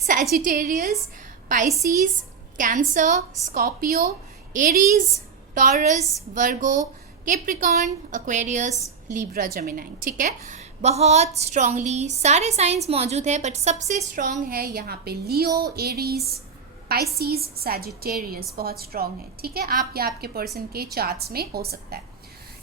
Sagittarius, Pisces, Cancer, Scorpio, Aries, Taurus, Virgo, Capricorn, Aquarius, Libra, Gemini, ठीक है। बहुत स्ट्रांगली सारे साइंस मौजूद है, बट सबसे स्ट्रांग है यहाँ पे लियो, एरीज, पाइसीज, सैजिटेरियस बहुत स्ट्रांग है, ठीक है। आप या आपके पर्सन के चार्ट्स में हो सकता है।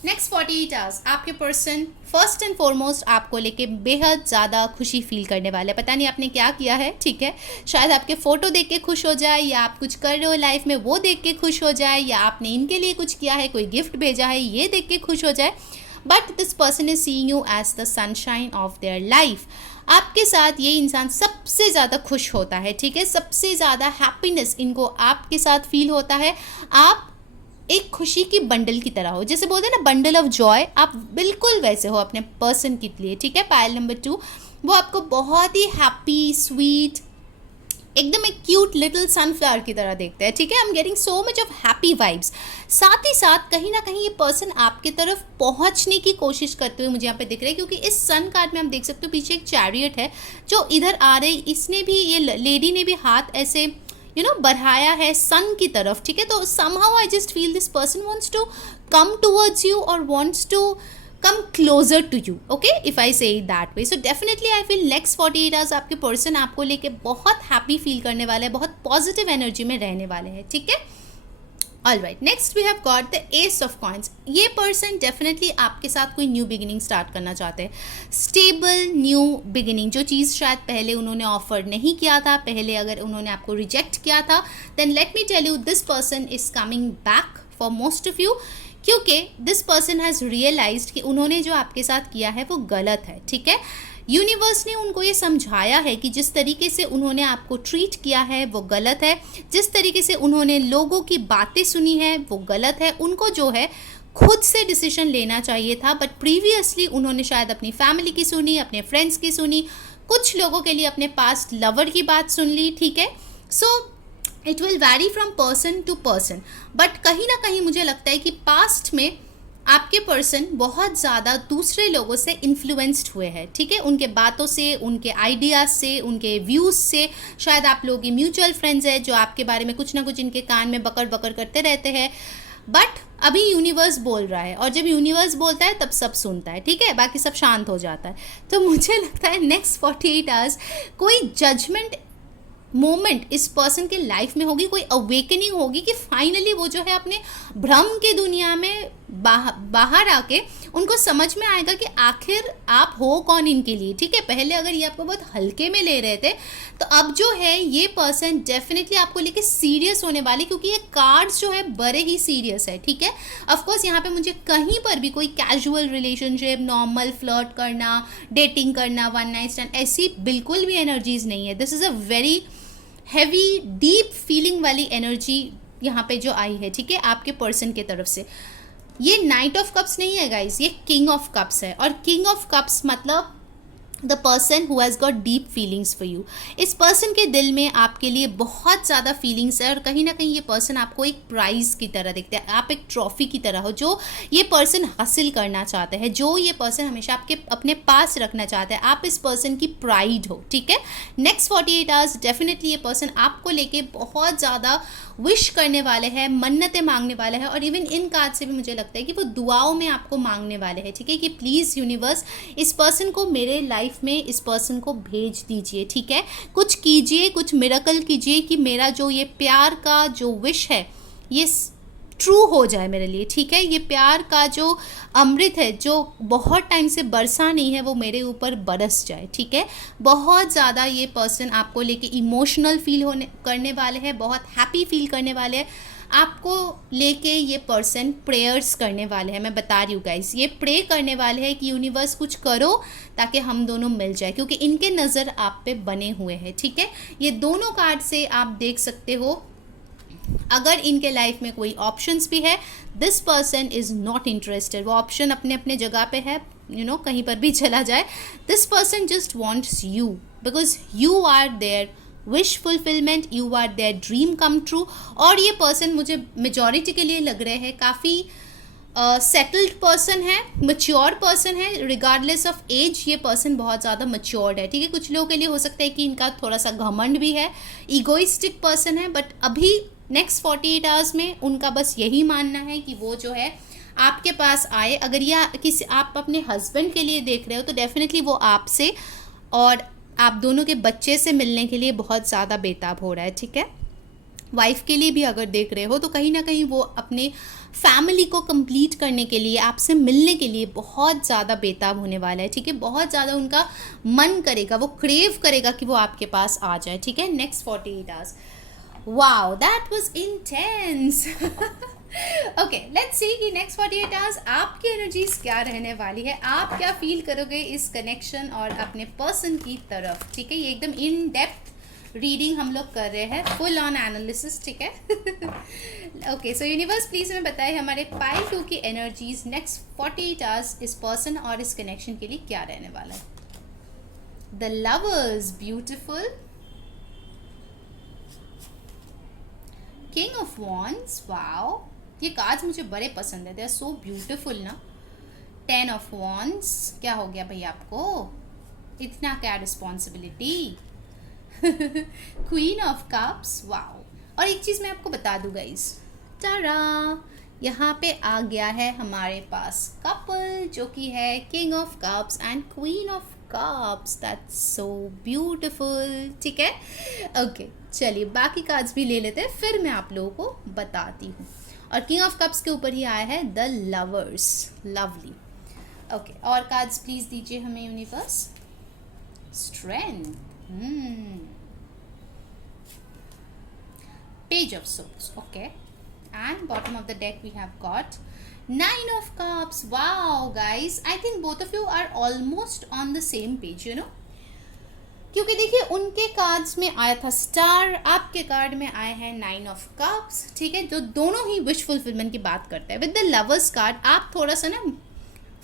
नेक्स्ट 48 आवर्स आपके पर्सन फर्स्ट एंड फॉरमोस्ट आपको लेके बेहद ज़्यादा खुशी फील करने वाले हैं। पता नहीं आपने क्या किया है, ठीक है। शायद आपके फ़ोटो देख के खुश हो जाए, या आप कुछ कर रहे हो लाइफ में वो देख के खुश हो जाए, या आपने इनके लिए कुछ किया है, कोई गिफ्ट भेजा है, ये देख के खुश हो जाए। But this person is seeing you as the sunshine of their life. आपके साथ ये इंसान सबसे ज़्यादा खुश होता है, ठीक है। सबसे ज़्यादा हैप्पीनेस इनको आपके साथ फील होता है। आप एक खुशी की बंडल की तरह हो, जैसे बोलते हैं ना बंडल ऑफ जॉय, आप बिल्कुल वैसे हो अपने पर्सन के लिए, ठीक है। पाइल नंबर 2, वो आपको बहुत ही हैप्पी, स्वीट, एकदम एक क्यूट लिटिल सनफ्लावर की तरह देखते हैं, ठीक है। I am getting so much of happy vibes. साथ ही साथ कहीं ना कहीं ये पर्सन आपके तरफ पहुंचने की कोशिश करते हुए मुझे यहाँ पे दिख रहा है, क्योंकि इस सन कार्ड में हम देख सकते हो पीछे एक चैरियट है जो इधर आ रही, इसने भी, ये लेडी ने भी हाथ ऐसे बढ़ाया है सन की तरफ, ठीक है। तो somehow I just feel this person wants to come towards you or wants to come closer to you, okay, if I say it that way. So definitely I feel next 48 hours आपके person आपको लेके बहुत happy feel करने वाले हैं, बहुत positive energy में रहने वाले हैं, ठीक है। All right, next we have got the ace of coins. ये पर्सन डेफिनेटली आपके साथ कोई न्यू बिगिनिंग स्टार्ट करना चाहते हैं, स्टेबल न्यू बिगिनिंग। जो चीज़ शायद पहले उन्होंने ऑफर नहीं किया था, पहले अगर उन्होंने आपको रिजेक्ट किया था, then let me tell you this person is coming back for most of you, क्योंकि दिस पर्सन हैज़ रियलाइज्ड कि उन्होंने जो आपके साथ किया है वो गलत है, ठीक है। यूनिवर्स ने उनको ये समझाया है कि जिस तरीके से उन्होंने आपको ट्रीट किया है वो गलत है, जिस तरीके से उन्होंने लोगों की बातें सुनी है वो गलत है। उनको जो है खुद से डिसीजन लेना चाहिए था, बट प्रीवियसली उन्होंने शायद अपनी फैमिली की सुनी, अपने फ्रेंड्स की सुनी, कुछ लोगों के लिए अपने पास्ट लवर की बात सुन ली, ठीक है। So it will vary from person to person, but कहीं ना कहीं मुझे लगता है कि पास्ट में आपके पर्सन बहुत ज़्यादा दूसरे लोगों से इन्फ्लुएंस्ड हुए हैं, ठीक है, उनके बातों से, उनके आइडियाज़ से, उनके व्यूज़ से। शायद आप लोगों की म्यूचुअल फ्रेंड्स है जो आपके बारे में कुछ ना कुछ इनके कान में बकर बकर करते रहते हैं, बट अभी यूनिवर्स बोल रहा है, और जब यूनिवर्स बोलता है तब सब सुनता है, ठीक है, बाकी सब शांत हो जाता है। तो मुझे लगता है नेक्स्ट 48 आवर्स कोई जजमेंट मोमेंट इस पर्सन के लाइफ में होगी, कोई अवेकनिंग होगी कि फाइनली वो जो है अपने भ्रम की दुनिया में बाहर आके उनको समझ में आएगा कि आखिर आप हो कौन इनके लिए, ठीक है। पहले अगर ये आपको बहुत हल्के में ले रहे थे, तो अब जो है ये पर्सन डेफिनेटली आपको लेके सीरियस होने वाले, क्योंकि ये कार्ड्स जो है बड़े ही सीरियस है, ठीक है। ऑफकोर्स यहाँ पे मुझे कहीं पर भी कोई कैजुअल रिलेशनशिप, नॉर्मल फ्लर्ट करना, डेटिंग करना, वन नाइट स्टैंड, ऐसी बिल्कुल भी एनर्जीज नहीं है। This is a very heavy deep feeling वाली एनर्जी यहाँ पे जो आई है, ठीक है, आपके पर्सन के तरफ से। ये नाइट ऑफ कप्स नहीं है गाइस, ये किंग ऑफ कप्स है, और किंग ऑफ कप्स मतलब the person who has got deep feelings for you. इस पर्सन के दिल में आपके लिए बहुत ज़्यादा फीलिंग्स है, और कहीं ना कहीं ये पर्सन आपको एक प्राइज़ की तरह देखते हैं, आप एक ट्रॉफी की तरह हो जो ये पर्सन हासिल करना चाहते हैं, जो ये पर्सन हमेशा आपके अपने पास रखना चाहता है। आप इस पर्सन की प्राइड हो, ठीक है। नेक्स्ट 48 आवर्स डेफिनेटली ये पर्सन आपको लेके बहुत ज़्यादा विश करने वाले हैं, मन्नतें मांगने वाले हैं, और इवन इन कार्ड से भी मुझे लगता है कि वो दुआओं में आपको मांगने वाले हैं, ठीक है, कि प्लीज़ यूनिवर्स इस पर्सन को मेरे लाइफ में, इस पर्सन को भेज दीजिए, ठीक है, कुछ कीजिए, कुछ मिरेकल कीजिए कि मेरा जो ये प्यार का जो विश है ये ट्रू हो जाए मेरे लिए, ठीक है। ये प्यार का जो अमृत है जो बहुत टाइम से बरसा नहीं है, वो मेरे ऊपर बरस जाए, ठीक है। बहुत ज़्यादा ये पर्सन आपको लेके इमोशनल फील होने करने वाले हैं, बहुत हैप्पी फील करने वाले हैं, आपको लेके ये पर्सन प्रेयर्स करने वाले हैं। मैं बता रही हूँ गाइस, ये प्रे करने वाले हैं कि यूनिवर्स कुछ करो ताकि हम दोनों मिल जाए, क्योंकि इनके नज़र आप पे बने हुए हैं, ठीक है। ये दोनों कार्ड से आप देख सकते हो, अगर इनके लाइफ में कोई ऑप्शंस भी है, this person is not interested. वो ऑप्शन अपने अपने जगह पे है, यू नो, कहीं पर भी चला जाए। This person just wants you, because you are their wish fulfilment, you are their dream come true. और ये पर्सन मुझे मेजॉरिटी के लिए लग रहे हैं काफ़ी सेटल्ड पर्सन है, मच्योर पर्सन है, रिगार्डलेस ऑफ एज ये पर्सन बहुत ज़्यादा मच्योर्ड है, ठीक है। कुछ लोगों के लिए हो सकता है कि इनका थोड़ा सा घमंड भी है, ईगोइस्टिक पर्सन है, बट अभी नेक्स्ट 48 आवर्स में उनका बस यही मानना है कि वो जो है आपके पास आए। अगर या किसी आप अपने हस्बैंड के लिए देख रहे हो तो डेफिनेटली वो आपसे और आप दोनों के बच्चे से मिलने के लिए बहुत ज़्यादा बेताब हो रहा है, ठीक है। वाइफ के लिए भी अगर देख रहे हो तो कहीं ना कहीं वो अपने फैमिली को कंप्लीट करने के लिए, आपसे मिलने के लिए बहुत ज़्यादा बेताब होने वाला है, ठीक है। बहुत ज़्यादा उनका मन करेगा, वो क्रेव करेगा कि वो आपके पास आ जाए, ठीक है। Next 48 hours, wow that was intense. Okay, let's see कि नेक्स्ट 48 आवर्स आपकी एनर्जीज क्या रहने वाली है, आप क्या फील करोगे इस कनेक्शन और अपने पर्सन की तरफ, ठीक है। ये एकदम इन डेप्थ रीडिंग हम लोग कर रहे हैं, फुल ऑन एनालिसिस, ठीक है। ओके, सो यूनिवर्स प्लीज हमें बताएं हमारे पाइल 2 की एनर्जीज नेक्स्ट 48 आवर्स इस पर्सन और इस कनेक्शन के लिए क्या रहने वाला है। The lovers, beautiful. King of wands, wow, ये कार्ड्स मुझे बड़े पसंद है, दे आर सो ब्यूटिफुल ना। 10 ऑफ वॉन्ड्स, क्या हो गया भाई आपको, इतना क्या responsibility. Queen of cups, wow. और एक चीज़ मैं आपको बता दूँ गाइस, तारा, यहाँ पे आ गया है हमारे पास कपल जो कि है king of cups and queen of cups, that's so beautiful, ठीक है। ओके, चलिए बाकी कार्ड्स भी ले लेते हैं, फिर मैं आप लोगों को बताती हूँ। और किंग ऑफ कप्स के ऊपर ही आया है द लवर्स, लवली। ओके, और कार्ड्स प्लीज दीजिए हमें universe. Strength, page of swords, okay, and bottom of the deck we have got 9 of cups. Wow guys, I think both of you are almost on the same page, you know, क्योंकि देखिए उनके cards में आया था star, आपके card में आए हैं 9 ऑफ कप्स, ठीक है, जो दोनों ही विश फुलफिलमेंट की बात करते हैं। विद द लवर्स कार्ड आप थोड़ा सा ना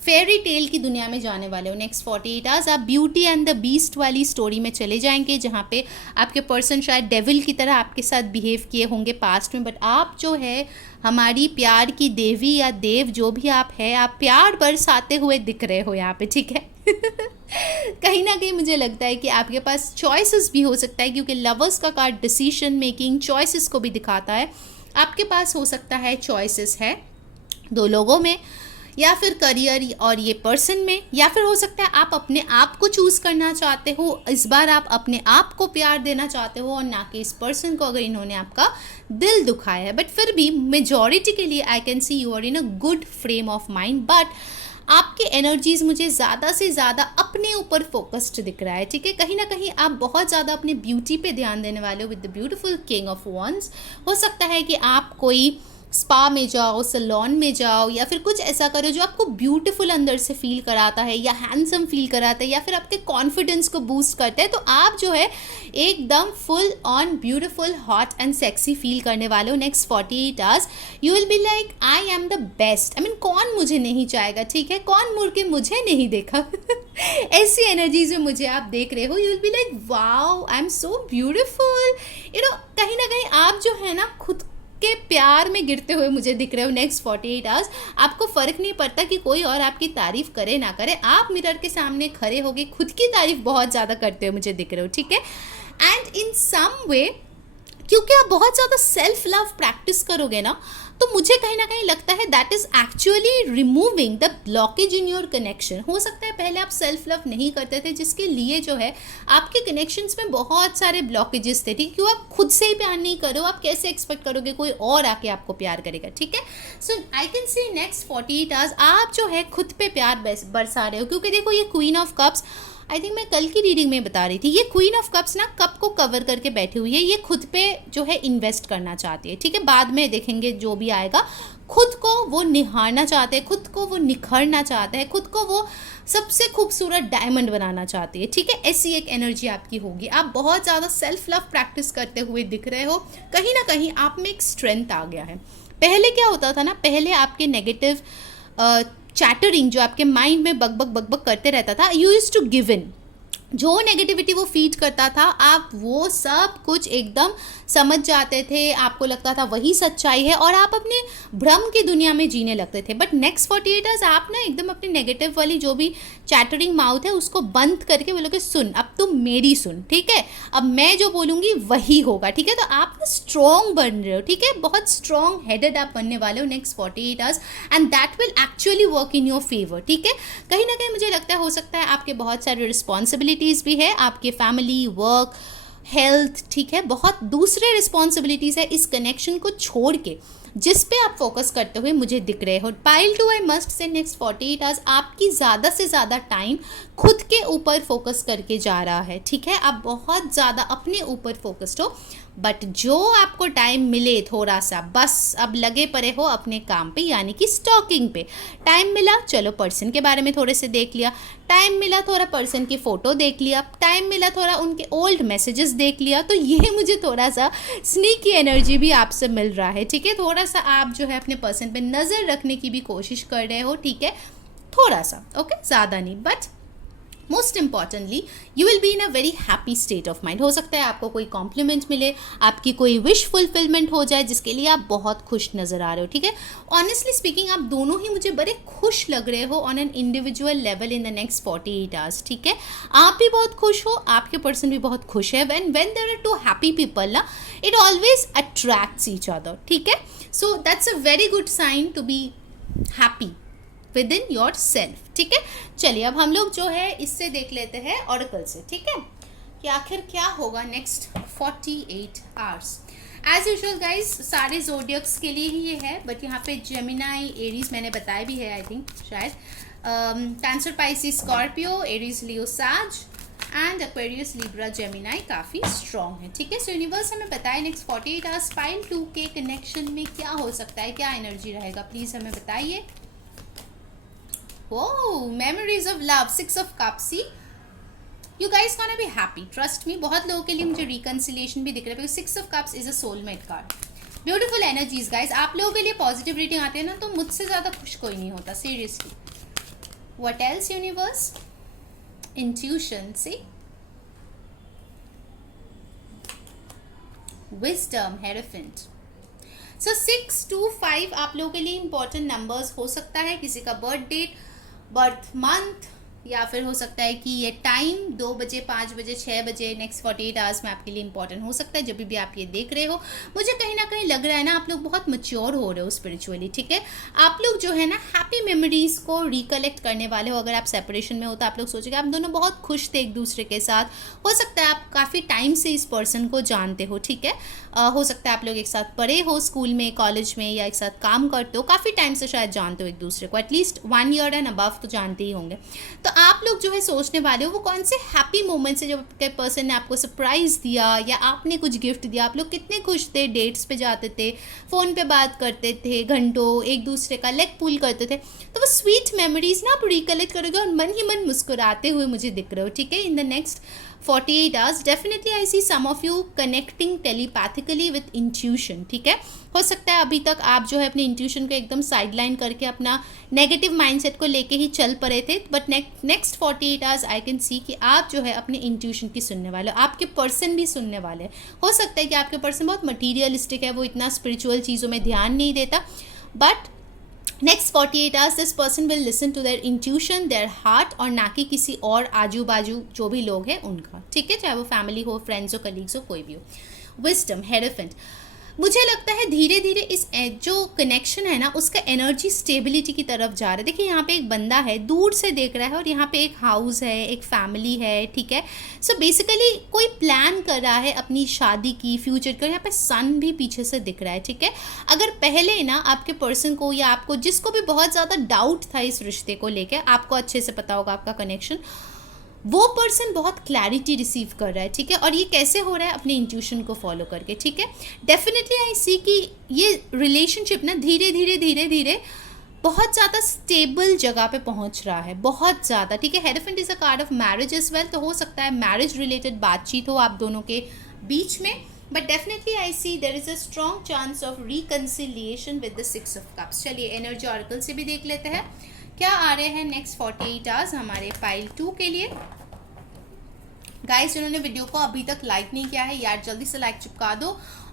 फेयरी टेल की दुनिया में जाने वाले हो नेक्स्ट 48 आवर्स। आप ब्यूटी एंड द बीस्ट वाली स्टोरी में चले जाएंगे, जहाँ पे आपके पर्सन शायद डेविल की तरह आपके साथ बिहेव किए होंगे पास्ट में, बट आप जो है हमारी प्यार की देवी या देव जो भी आप है, आप प्यार बरसाते हुए दिख रहे हो यहाँ पे, ठीक है। कहीं ना कहीं मुझे लगता है कि आपके पास चॉइसेस भी हो सकता है, क्योंकि लवर्स का कार्ड डिसीजन मेकिंग चॉइसेस को भी दिखाता है। आपके पास हो सकता है चॉइसेस है 2 लोगों में, या फिर करियर और ये पर्सन में, या फिर हो सकता है आप अपने आप को चूज़ करना चाहते हो। इस बार आप अपने आप को प्यार देना चाहते हो और ना कि इस पर्सन को, अगर इन्होंने आपका दिल दुखाया है। बट फिर भी मेजॉरिटी के लिए I can see you are in a good frame of mind, but आपकी एनर्जीज मुझे ज़्यादा से ज़्यादा अपने ऊपर फोकस्ड दिख रहा है, ठीक है। कहीं ना कहीं आप बहुत ज़्यादा अपने ब्यूटी पे ध्यान देने वाले हो with the beautiful king of wands. हो सकता है कि आप कोई स्पा में जाओ, सैलून में जाओ, या फिर कुछ ऐसा करो जो आपको ब्यूटीफुल अंदर से फील कराता है या हैंडसम फील कराता है या फिर आपके कॉन्फिडेंस को बूस्ट करता है। तो आप जो है एकदम full on beautiful, hot and sexy feel करने वाले हो next 48 hours. You will be like I am the best. I mean कौन मुझे नहीं चाहेगा, ठीक है, कौन मुड़ के मुझे नहीं देखा। ऐसी एनर्जीज में मुझे आप देख रहे हो। You will be like wow I am so beautiful. कहीं ना कहीं आप जो है ना खुद के प्यार में गिरते हुए मुझे दिख रहे हो नेक्स्ट 48 आवर्स। आपको फ़र्क नहीं पड़ता कि कोई और आपकी तारीफ़ करे ना करे, आप मिरर के सामने खड़े होगे खुद की तारीफ़ बहुत ज़्यादा करते हुए मुझे दिख रहे हो, ठीक है। एंड इन सम वे, क्योंकि आप बहुत ज़्यादा सेल्फ लव प्रैक्टिस करोगे ना, तो मुझे कहीं ना कहीं लगता है that is actually removing the blockage in your connection. हो सकता है पहले आप सेल्फ लव नहीं करते थे, जिसके लिए जो है आपके कनेक्शंस में बहुत सारे ब्लॉकेजेस थे, ठीक है। क्यों आप खुद से ही प्यार नहीं करो, आप कैसे एक्सपेक्ट करोगे कोई और आके आपको प्यार करेगा, ठीक है। So I can see next 48 hours आप जो है खुद पे प्यार बरसा रहे हो, क्योंकि देखो ये queen of cups, I think मैं कल की रीडिंग में बता रही थी, ये क्वीन ऑफ कप्स ना कप को कवर करके बैठी हुई है। ये खुद पे जो है इन्वेस्ट करना चाहती है, ठीक है। बाद में देखेंगे जो भी आएगा। खुद को वो निहारना चाहते हैं, खुद को वो निखरना चाहते हैं, खुद को वो सबसे खूबसूरत डायमंड बनाना चाहती है, ठीक है। ऐसी एक एनर्जी आपकी होगी। आप बहुत ज़्यादा सेल्फ लव प्रैक्टिस करते हुए दिख रहे हो। कहीं ना कहीं आप में एक स्ट्रेंथ आ गया है। पहले क्या होता था ना, पहले आपके नेगेटिव चैटरिंग जो आपके माइंड में बक करते रहता था, you used to give in, जो नेगेटिविटी वो फीड करता था आप वो सब कुछ एकदम समझ जाते थे, आपको लगता था वही सच्चाई है और आप अपने भ्रम की दुनिया में जीने लगते थे। बट नेक्स्ट 48 आवर्स आप ना एकदम अपनी नेगेटिव वाली जो भी चैटरिंग माउथ है उसको बंद करके बोलोगे सुन, अब तुम मेरी सुन, ठीक है, अब मैं जो बोलूँगी वही होगा, ठीक है। तो आप ना स्ट्रॉन्ग बन रहे हो, ठीक है, बहुत स्ट्रॉन्ग हेडेड आप बनने वाले हो next 48 hours and that will actually work in your favour, ठीक है। कहीं ना कहीं मुझे लगता है हो सकता है आपके बहुत सारे रिस्पॉन्सिबिलिटीज़ भी है, आपके फैमिली, वर्क, हेल्थ, ठीक है, बहुत दूसरे रिस्पॉन्सिबिलिटीज़ है इस कनेक्शन को छोड़ के जिस पे आप फोकस करते हुए मुझे दिख रहे हो। Pile two I must say next 48 hours आपकी ज़्यादा से ज़्यादा टाइम खुद के ऊपर फोकस करके जा रहा है, ठीक है। आप बहुत ज़्यादा अपने ऊपर फोकस्ड हो, बट जो आपको टाइम मिले थोड़ा सा, बस अब लगे पड़े हो अपने काम पे, यानी कि स्टॉकिंग पे। टाइम मिला चलो पर्सन के बारे में थोड़े से देख लिया, टाइम मिला थोड़ा पर्सन की फ़ोटो देख लिया, टाइम मिला थोड़ा उनके ओल्ड मैसेजेस देख लिया। तो ये मुझे थोड़ा सा स्नीकी एनर्जी भी आपसे मिल रहा है, ठीक है। थोड़ा सा आप जो है अपने पर्सन पे नज़र रखने की भी कोशिश कर रहे हो, ठीक है, थोड़ा सा, ओके, ज़्यादा नहीं। But most importantly you will be in a very happy state of mind. हो सकता है आपको कोई कॉम्प्लीमेंट मिले, आपकी कोई विश फुलफिलमेंट हो जाए जिसके लिए आप बहुत खुश नज़र आ रहे हो, ठीक है। ऑनेस्टली स्पीकिंग आप दोनों ही मुझे बड़े खुश लग रहे हो on an individual level in the next 48 hours, ठीक है। आप भी बहुत खुश हो, आपके पर्सन भी बहुत खुश है। When there are two happy people ना, it always attracts each other, ठीक है। So that's a very good sign to be happy within yourself, ठीक है। चलिए अब हम लोग जो है इससे देख लेते हैं ऑरेकल से, ठीक है, कि आखिर क्या होगा next 48 hours. As usual guys सारे जोडियक्स के लिए ही ये है, बट यहाँ पे जेमिनाई, एरीज मैंने बताया भी है आई थिंक शायद, कैंसर, पाइसिस, स्कॉर्पियो, एरीज, लियो, साज एंड एक्वेरियस, लिब्रा, जेमिनाई काफ़ी स्ट्रॉन्ग है, ठीक है। सो यूनिवर्स हमें बताए नेक्स्ट 48 आवर्स पाइल 2 के कनेक्शन में क्या हो सकता है, क्या एनर्जी रहेगा, प्लीज़ हमें बताइए। Whoa, memories of love, 6 of cups. See, you guys gonna be happy. Trust me. बहुत लोगों के लिए मुझे reconciliation भी दिख रहा है, because 6 of cups is a soulmate card. Beautiful energies, guys. आप लोगों के लिए पॉजिटिव रीडिंग आते हैं ना, तो मुझसे ज़्यादा खुश कोई नहीं होता, seriously. What else, universe? Intuition, see? Wisdom, Hierophant. So 6 to 5 आप लोगों के लिए इंपॉर्टेंट नंबर्स हो सकता है, किसी का बर्थ डेट, बर्थ मंथ, या फिर हो सकता है कि ये टाइम 2 बजे, 5 बजे, 6 बजे, नेक्स्ट 48 आवर्स में आपके लिए इंपॉर्टेंट हो सकता है जब भी आप ये देख रहे हो। मुझे कहीं ना कहीं लग रहा है ना आप लोग बहुत मैच्योर हो रहे हो स्पिरिचुअली, ठीक है। आप लोग जो है ना हैप्पी मेमोरीज को रिकलेक्ट करने वाले हो। अगर आप सेपरेशन में हो तो आप लोग सोचेंगे आप दोनों बहुत खुश थे एक दूसरे के साथ। हो सकता है आप काफ़ी टाइम से इस पर्सन को जानते हो, ठीक है। हो सकता है आप लोग एक साथ पढ़े हो स्कूल में, कॉलेज में, या एक साथ काम करते हो, काफ़ी टाइम से शायद जानते हो एक दूसरे को, एटलीस्ट 1 year एंड अबव तो जानते ही होंगे। तो आप लोग जो है सोचने वाले हो वो कौन से हैप्पी मोमेंट्स है जब आपके पर्सन ने आपको सरप्राइज़ दिया या आपने कुछ गिफ्ट दिया। आप लोग कितने खुश थे, डेट्स पे जाते थे, फ़ोन पे बात करते थे घंटों, एक दूसरे का लेग पुल करते थे। तो वो स्वीट मेमोरीज ना आप रिकलेक्ट करोगे और मन ही मन मुस्कुराते हुए मुझे दिख रहे हो, ठीक है। In the next 48 hours definitely I see some of you connecting telepathically with intuition, ठीक है। हो सकता है अभी तक आप जो है अपने इंट्यूशन को एकदम साइडलाइन करके अपना नेगेटिव माइंडसेट को लेके ही चल पड़े थे, but next 48 hours I can सी कि आप जो है अपने इंट्यूशन की सुनने वाले हो, आपके पर्सन भी सुनने वाले हैं। हो सकता है कि आपके पर्सन बहुत मटीरियलिस्टिक है, वो इतना स्पिरिचुअल चीज़ों में ध्यान नहीं देता, but next 48 hours this person will listen to their intuition, their heart, और ना कि किसी और आजू बाजू जो भी लोग हैं उनका, ठीक है, चाहे वो फैमिली हो, फ्रेंड्स हो, कलीग्स हो, कोई भी हो। Wisdom, hierophant. मुझे लगता है धीरे धीरे इस जो कनेक्शन है ना उसका एनर्जी स्टेबिलिटी की तरफ जा रहा है। देखिए यहाँ पे एक बंदा है दूर से देख रहा है और यहाँ पे एक हाउस है, एक फैमिली है, ठीक है। सो बेसिकली कोई प्लान कर रहा है अपनी शादी की, फ्यूचर का। यहाँ पे सन भी पीछे से दिख रहा है, ठीक है। अगर पहले ना आपके पर्सन को या आपको जिसको भी बहुत ज़्यादा डाउट था इस रिश्ते को लेकर, आपको अच्छे से पता होगा आपका कनेक्शन, वो पर्सन बहुत क्लैरिटी रिसीव कर रहा है, ठीक है। और ये कैसे हो रहा है? अपने इंट्यूशन को फॉलो करके, ठीक है। डेफिनेटली आई सी कि ये रिलेशनशिप ना धीरे धीरे धीरे धीरे बहुत ज़्यादा स्टेबल जगह पे पहुंच रहा है, बहुत ज़्यादा, ठीक है। Hierophant is a card of marriage as well, तो हो सकता है मैरिज रिलेटेड बातचीत हो आप दोनों के बीच में, but definitely I see there is a strong chance of reconciliation with the 6 of Cups। चलिए एनर्जी ऑरेकल से भी देख लेते हैं क्या आ रहे हैं नेक्स्ट 48 hours हमारे पाइल 2 के लिए। गाइस जिन्होंने वीडियो को अभी तक लाइक नहीं किया है यार जल्दी से लाइक चिपका दो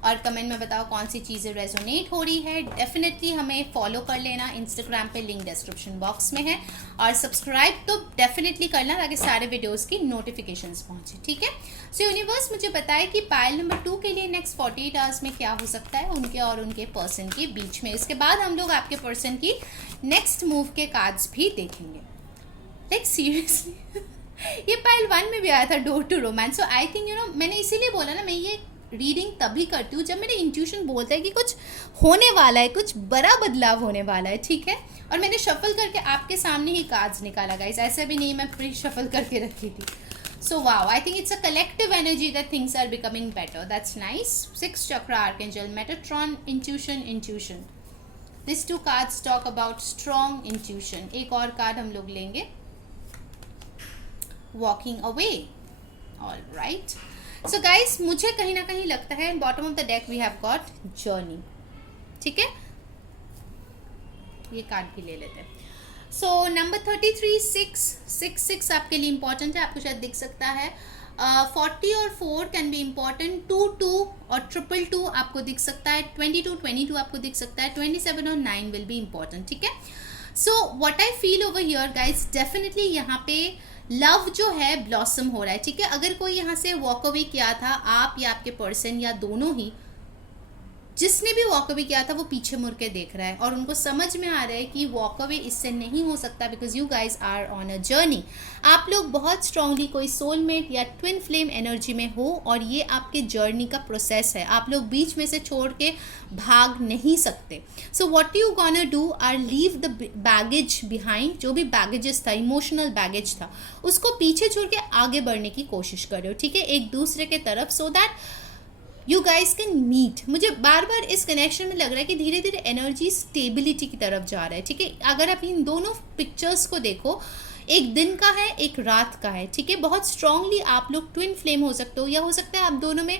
और कमेंट में बताओ कौन सी चीज़ें रेजोनेट हो रही है। डेफिनेटली हमें फॉलो कर लेना, इंस्टाग्राम पे लिंक डिस्क्रिप्शन बॉक्स में है, और सब्सक्राइब तो डेफिनेटली करना ताकि सारे वीडियोस की नोटिफिकेशंस पहुंचे, ठीक है। सो यूनिवर्स मुझे बताए कि पाइल नंबर 2 के लिए नेक्स्ट 48 hours में क्या हो सकता है उनके और उनके पर्सन के बीच में। इसके बाद हम लोग आपके पर्सन की नेक्स्ट मूव के कार्ड्स भी देखेंगे। लाइक सीरियसली ये पाइल 1 में भी आया था, door to romance. So I think you know मैंने इसीलिए बोला ना मैं ये रीडिंग तभी करती हूँ जब मेरे इंट्यूशन बोलता है कि कुछ होने वाला है, कुछ बड़ा बदलाव होने वाला है, ठीक है। और मैंने शफल करके आपके सामने ही कार्ड्स निकाला गाइस, ऐसा भी नहीं मैं प्री शफल करके रखी थी। So wow, I think it's a collective energy that things are becoming better, that's nice. 6 chakra archangel, Metatron, intuition. This 2 cards talk about strong intuition. एक और कार्ड हम लोग लेंगे, walking away. All right, so guys मुझे कहीं ना कहीं लगता है bottom of the deck we have got journey, ठीक है। ये कार्ड भी ले लेते हैं। सो नंबर 33 6 आपके लिए इंपॉर्टेंट है, आपको शायद दिख सकता है। 40 और 4 कैन बी इम्पॉर्टेंट, 2 और 2 आपको दिख सकता है, 22 आपको दिख सकता है, 27 और 9 विल बी इम्पॉर्टेंट, ठीक है। So what I feel over here guys, definitely यहाँ पे लव जो है ब्लॉसम हो रहा है, ठीक है। अगर कोई यहाँ से वॉक अवे किया था, आप या आपके पर्सन या दोनों ही, जिसने भी वॉक अवे किया था वो पीछे मुड़ के देख रहा है और उनको समझ में आ रहा है कि वॉक अवे इससे नहीं हो सकता, because you guys are on a journey. आप लोग बहुत स्ट्रांगली कोई सोलमेट या ट्विन फ्लेम एनर्जी में हो और ये आपके जर्नी का प्रोसेस है, आप लोग बीच में से छोड़ के भाग नहीं सकते। So what you gonna do are leave the baggage behind, जो भी बैगेजेस था, इमोशनल बैगेज था, उसको पीछे छोड़ के आगे बढ़ने की कोशिश कर रहे हो, ठीक है, एक दूसरे के तरफ, so that you guys can meet. मुझे बार बार इस कनेक्शन में लग रहा है कि धीरे धीरे एनर्जी स्टेबिलिटी की तरफ जा रहा है, ठीक है। अगर आप इन दोनों पिक्चर्स को देखो, एक दिन का है, एक रात का है, ठीक है। बहुत स्ट्रांगली आप लोग ट्विन फ्लेम हो सकते हो, या हो सकता है आप दोनों में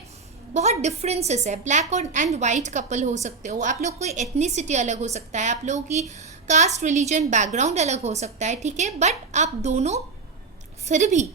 बहुत डिफरेंसेस है, ब्लैक और एंड वाइट कपल हो सकते हो, आप लोग कोई एथनिसिटी अलग हो सकता है, आप लोगों की कास्ट, रिलीजन, बैकग्राउंड अलग हो सकता है, ठीक है, बट आप दोनों फिर भी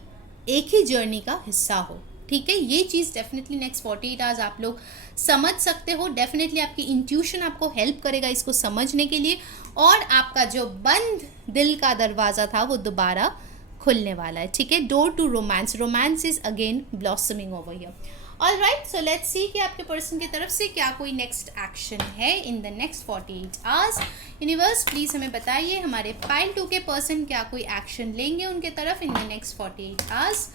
एक ही जर्नी का हिस्सा हो, ठीक है। ये चीज़ डेफिनेटली नेक्स्ट 48 आवर्स आप लोग समझ सकते हो। डेफिनेटली आपकी इंट्यूशन आपको हेल्प करेगा इसको समझने के लिए, और आपका जो बंद दिल का दरवाज़ा था वो दोबारा खुलने वाला है, ठीक है। Door to romance, romance is again blossoming over here. Alright, so let's see कि आपके पर्सन की तरफ से क्या कोई नेक्स्ट एक्शन है in the next 48 hours. Universe please हमें बताइए हमारे पाइल 2 के पर्सन क्या कोई एक्शन लेंगे उनके तरफ इन the next 48 hours.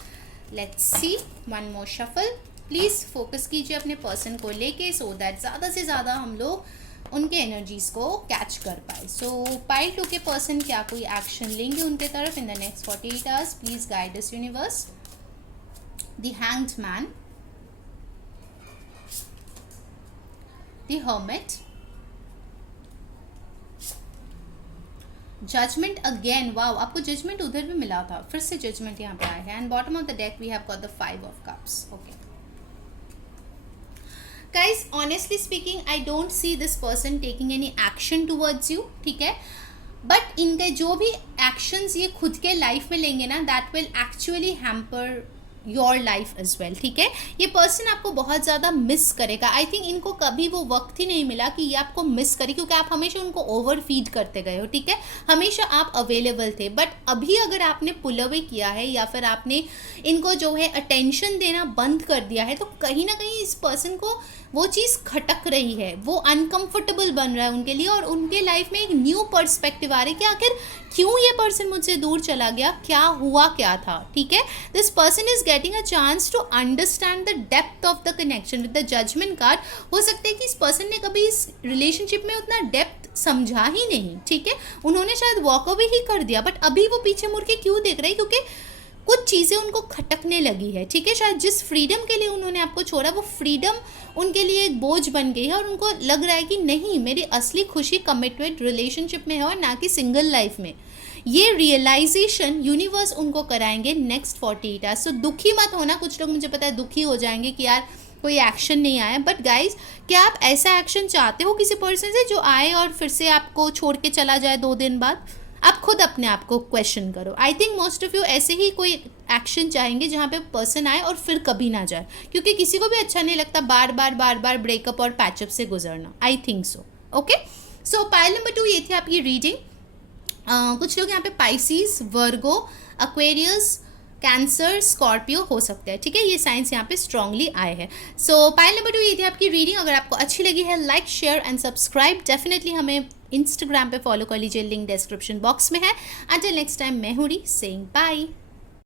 Let's see, one more shuffle. Please focus कीजिए अपने पर्सन को लेके, सो दैट ज़्यादा से ज़्यादा हम लोग उनके एनर्जीज़ को कैच कर पाए। सो पाइल 2 के पर्सन क्या कोई एक्शन लेंगे उनके तरफ इन the next 48 hours. Please guide us universe. The hanged man, The Hermit, Judgment again, wow, आपको जजमेंट उधर भी मिला था, फिर से जजमेंट यहाँ पे आया है, and bottom of the deck we have got the 5 of Cups. Okay guys, honestly speaking I don't see this person taking any action towards you, ठीक है, बट इनके जो भी एक्शंस ये खुद के लाइफ में लेंगे ना, that will actually hamper your life as well, ठीक है। ये पर्सन आपको बहुत ज़्यादा मिस करेगा। आई थिंक इनको कभी वो वक्त ही नहीं मिला कि ये आपको मिस करे, क्योंकि आप हमेशा उनको ओवर फीड करते गए हो, ठीक है, हमेशा आप अवेलेबल थे। बट अभी अगर आपने पुल अवे किया है या फिर आपने इनको जो है अटेंशन देना बंद कर दिया है, तो कहीं ना कहीं इस पर्सन को वो चीज़ खटक रही है, वो अनकंफर्टेबल बन रहा है उनके लिए, और उनके लाइफ में एक न्यू पर्सपेक्टिव आ रही है कि आखिर क्यों ये पर्सन मुझसे दूर चला गया, क्या हुआ क्या था, ठीक है। This person is getting a chance to understand the depth of the connection with the judgement card. हो सकता है कि इस पर्सन ने कभी इस रिलेशनशिप में उतना डेप्थ समझा ही नहीं, ठीक है, उन्होंने शायद वॉक अवे ही कर दिया, बट अभी वो पीछे मुड़ के क्यों देख रहे हैं, क्योंकि कुछ चीज़ें उनको खटकने लगी है, ठीक है। शायद जिस फ्रीडम के लिए उन्होंने आपको छोड़ा, वो फ्रीडम उनके लिए एक बोझ बन गई है, और उनको लग रहा है कि नहीं, मेरी असली खुशी कमिटेड रिलेशनशिप में है और ना कि सिंगल लाइफ में। ये रियलाइजेशन यूनिवर्स उनको कराएंगे नेक्स्ट 48 आवर्स। सो दुखी मत होना, कुछ लोग मुझे पता है दुखी हो जाएंगे कि यार कोई एक्शन नहीं आया, बट गाइज क्या आप ऐसा एक्शन चाहते हो किसी पर्सन से जो आए और फिर से आपको छोड़ के चला जाए 2 दिन बाद? आप खुद अपने आप को क्वेश्चन करो। I think most of you ऐसे ही कोई एक्शन चाहेंगे जहाँ पे पर्सन आए और फिर कभी ना जाए, क्योंकि किसी को भी अच्छा नहीं लगता बार बार ब्रेकअप और पैचअप से गुजरना। I think so. Okay, so pile number 2 ये थी आपकी रीडिंग। कुछ लोग यहाँ पे पाइसिस, वर्गो, एक्वेरियस, कैंसर, स्कॉर्पियो हो सकते हैं, ठीक है, ये साइंस यहाँ पे स्ट्रांगली आए हैं। सो पाइल नंबर 2 ये थी आपकी रीडिंग। अगर आपको अच्छी लगी है, like, share and subscribe. Definitely हमें इंस्टाग्राम पे फॉलो कर लीजिए, लिंक डिस्क्रिप्शन बॉक्स में है। अंटिल नेक्स्ट टाइम, मैं हूँ री सेइंग बाय।